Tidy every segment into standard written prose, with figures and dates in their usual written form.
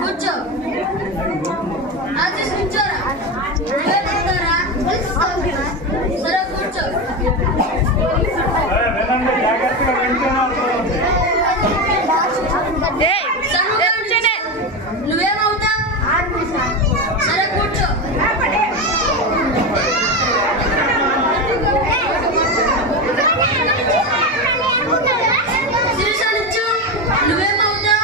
కూర్చో. ఆశీష్ కూర్చోరా. సరే కూర్చో. నువ్వేమవుతా? సరే కూర్చో. శిరీషానిచ్చు నువ్వేమవుతా?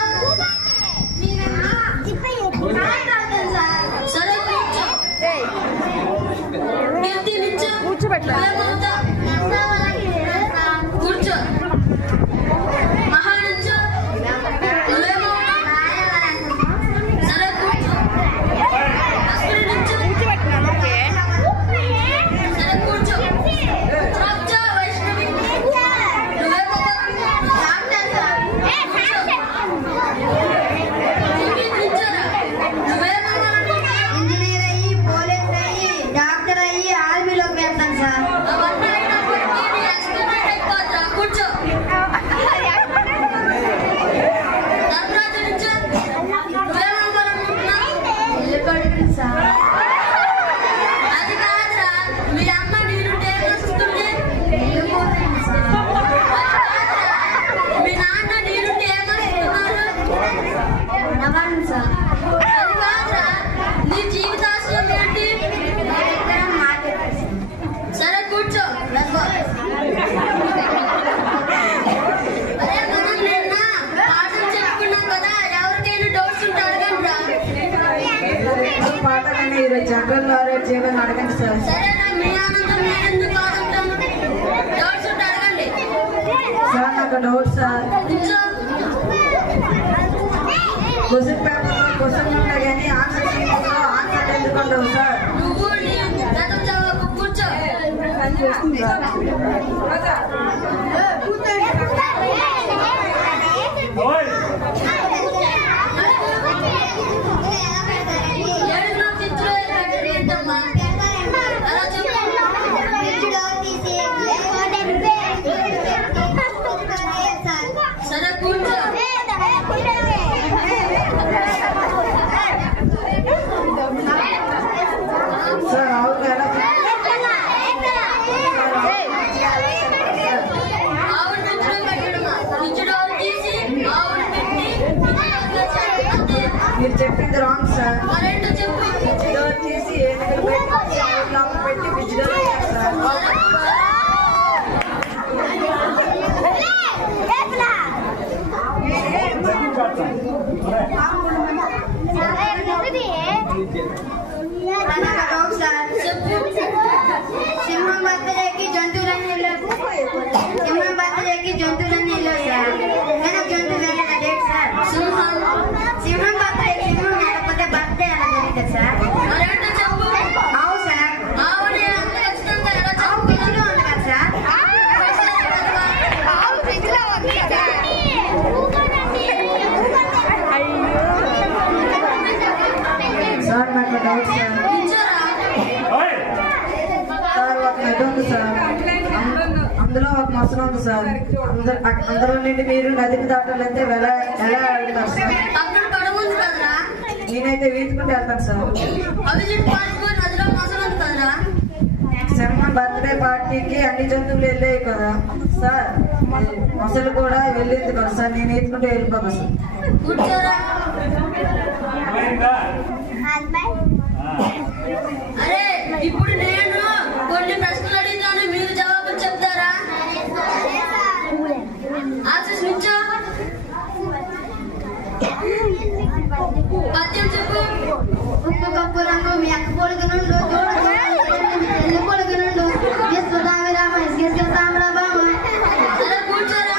సరే కూర్చో. కీర్తినిచ్చు నువ్వేమవుతా? కూర్చో. మహానిచ్చు నువ్వేమవుతా? సరే కూర్చో. అశ్వినిచ్చు సరే కూర్చో. కూర్చో. వైష్ణవి నువ్వేమవుతా? ఇంజనీర్ అయ్యి, పోలీస్ అయ్యి, డాక్టర్ అయ్యి ఆర్మీలోకి వెళ్తాను సార్. కూర్చో. ధర్మరాజు నుంచి నువ్వేమనుకుంటున్నావు? వెళ్ళిపోయింది సార్. అది కాదురా, మీ అమ్మ నేను ఏమొస్తుంది? వెళ్ళిపోతుంది సార్. మీ నాన్న నేనుంటే ఏమనుకుంటున్నారు? నవ్వండి సార్. అది కాదురా, నీ జీవితాశయం ఏంటి? ఇద్దరం మాట్లాడారు. సరే కూర్చో. అరే మనం నిన్న పాఠం చెప్పుకున్నాం కదా, ఎవరికైనా డౌట్స్ ఉంటే అడగండి రా. పాటలని ఈరోజు జనరల్ నాలెడ్జ్ ఏమైనా అడగండి సార్. సరేనా, మీ ఆనందం నేను ఎందుకు ఆనందం? డౌట్స్ ఉంటే అడగండి. సార్ నాకు డౌట్ సార్. కూర్చో. క్వశ్చన్ పేపర్లో క్వశ్చన్ ఉంటాయి కానీ ఆన్సర్ షీట్లో ఆన్సర్ ఎందుకు ఉండవు సార్? నువ్వు నీ గత జవాబు. కూర్చో. ఏడుగురు చిత్తులు ఏంటమ్మా? అలా చెప్పు. సరే కూర్చో. సార్ అవును ఎలా ఆవును పిచ్చులో పెట్టడమా? పిచ్చులో తీసి ఆవును పెట్టి మీరు చెప్పింది రాంగ్ సార్. మరేంటో చెప్పు. పిచ్చిలో తీసి ఏనుగులు పెట్టి లోపల పెట్టి పిచ్చిలో సార్. సింహం బర్త్డేకి జంతువులన్నీ వెళ్ళారు. సింహం బర్త్డేకి జంతువులన్నీ వెళ్ళారు సార్. కానీ జంతువు వెళ్ళిన డేట్ సార్. సింహం బర్త్డేకి సింహం లేకపోతే బర్త్డే ఎలా జరిగింది సార్? మరేంటో చెప్పు. అవును సార్. ఆవుని అంత ఖచ్చితంగా ఎలా ఆవు చెప్పు? పిచ్చిలో ఉంది కదా సార్. సార్ నాకు డౌట్ సార్. పిచ్చోరా? సార్ ఒక నది ఉంది సార్. అందులో ఒక మొసలు ఉంది సార్. అందులో నుండి మీరు నదికి దాటాలంటే ఎలా వెళ్తారు సార్? పక్కన పడవ ఉంది కదరా, నేనైతే వీచుకుంటూ వెళ్తాను సార్. అభిజిత్ పాడుకొని నదిలో మొసలు ఉంది కదరా. సింహం బర్త్డే పార్టీకి అన్ని జంతువులు వెళ్ళాయి కదా సార్. మొసలు కూడా వెళ్ళింది కదా సార్. నేను ఈదుకుంటూ వెళ్ళిపోతాను సార్. కూర్చోరా. అరే ఇప్పుడు నేను కొన్ని ప్రశ్నలు అడిగాను, మీరు జవాబులు చెప్తారా? ఆశీష్ నుంచో. పద్యం చెప్పు. ఉప్పు కప్పు రంగు మీ అక్క పొడుగు నుండు తెల్లు పొడుగు నుండు రామ సరే కూర్చోరా.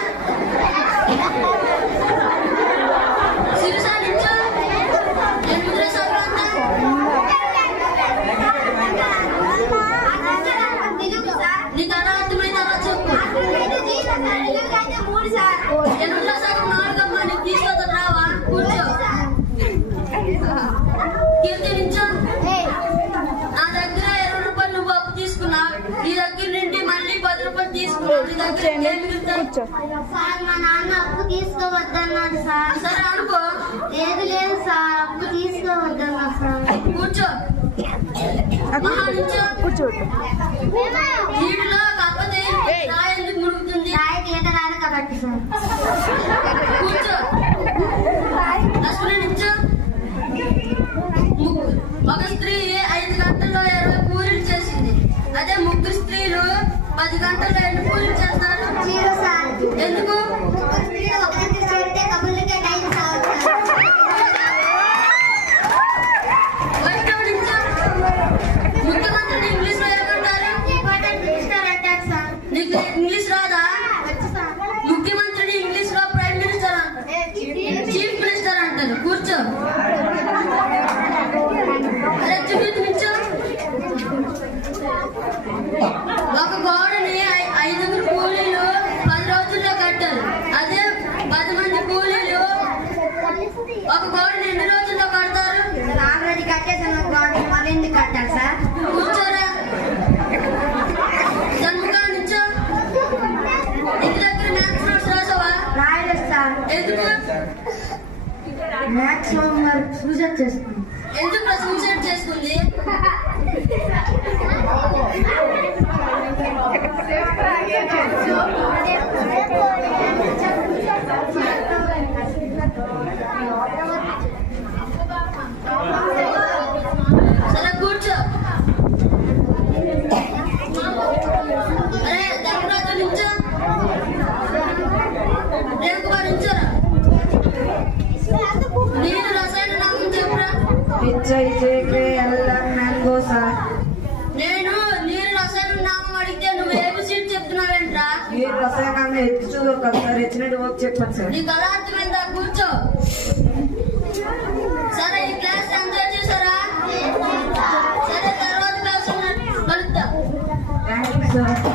శిరీష నుంచో. ఎనిమిది సంక్రాంతి. నీకు అనార్థమైన అలా చెప్పు. ఎనిమిదిలో సగం నాలుగమ్మా, నీకు తీసుకోవద్దు రావా? కూర్చో. కీర్తి నుంచో. నా దగ్గర 20 రూపాయలు నువ్వు అప్పు తీసుకున్నావు, నీ దగ్గర నుండి మళ్ళీ 10 రూపాయలు తీసుకున్నావు, నీ దగ్గర ఏం మిగులుతాయి? కూర్చో. సార్ మా నాన్న అప్పు తీసుకోవద్దన్నాడు సార్. సరే అనుకో. ఏది లేదు సార్, అప్పు తీసుకోవద్దన్నా సార్. కూర్చో. కూర్చో. నీటిలో కాకపోతే రాయి ఎందుకు మునుగుతుంది? రాయికి ఈత రాదు కాబట్టి సార్. కూర్చో. అసలు నిల్చో. ఒక స్త్రీ 5 గంటల్లో 20 పూరీలు చేసింది. అదే ముగ్గురు స్త్రీలు 10 గంటల్లో ఎన్ని పూరీలు చేస్తారు? Zero sir. ఎందుకు? ముగ్గురు స్త్రీలు ఒక దగ్గర చేరితే కబుర్లకే టైం సార్. వైష్ణవుడు నిల్చో. ముఖ్యమంత్రిని ఇంగ్లీష్ లో ఏమంటారు? ఇంపార్టెంట్ మినిస్టర్ అంటారు సార్. నీకు ఇంగ్లీష్ రాదా? వచ్చు సార్. ముఖ్యమంత్రిని ఇంగ్లీష్ లో ప్రైమ్ మినిస్టర్ చీఫ్ మినిస్టర్ అంటారు. కూర్చో. అరే చూపించు. ఒక గోడని 5 కూలీలు 10 రోజుల్లో కట్టారు. అదే 10 మంది కూలీలు ఒక గోడని ఎన్ని రోజుల్లో కడతారు? ఆల్రెడీ కట్టేసాను గవర్నమెంట్, మళ్ళీ ఎందుకు కట్టాలి సార్? కూర్చోరా. సన్ముఖా నుంచో. ఇంటి దగ్గర మ్యాథ్స్ నోట్స్ రాసావా? రాయలేదు సార్. ఎందుకు? మ్యాక్సిమం మరి సూసైడ్ చేస్తుంది. ఎందుకు సూసైడ్ చేసుకుంది? సరే కూర్చో. అరే దగ్గర నిల్చో. రేపు నిల్చోరా. నీరు రసాయన నామం చెప్పురా. Mango sir. నేను నీరు రసాయన నామం అడిగితే నువ్వు ఏమి సీట్ చెప్తున్నావేంట్రా? మీరు రసాయనాన్ని ఎత్తి చూడవు కదా సార్, ఎచ్చినట్టు చెప్పండి సార్. నీకు అలా అర్థమైందా? కూర్చో.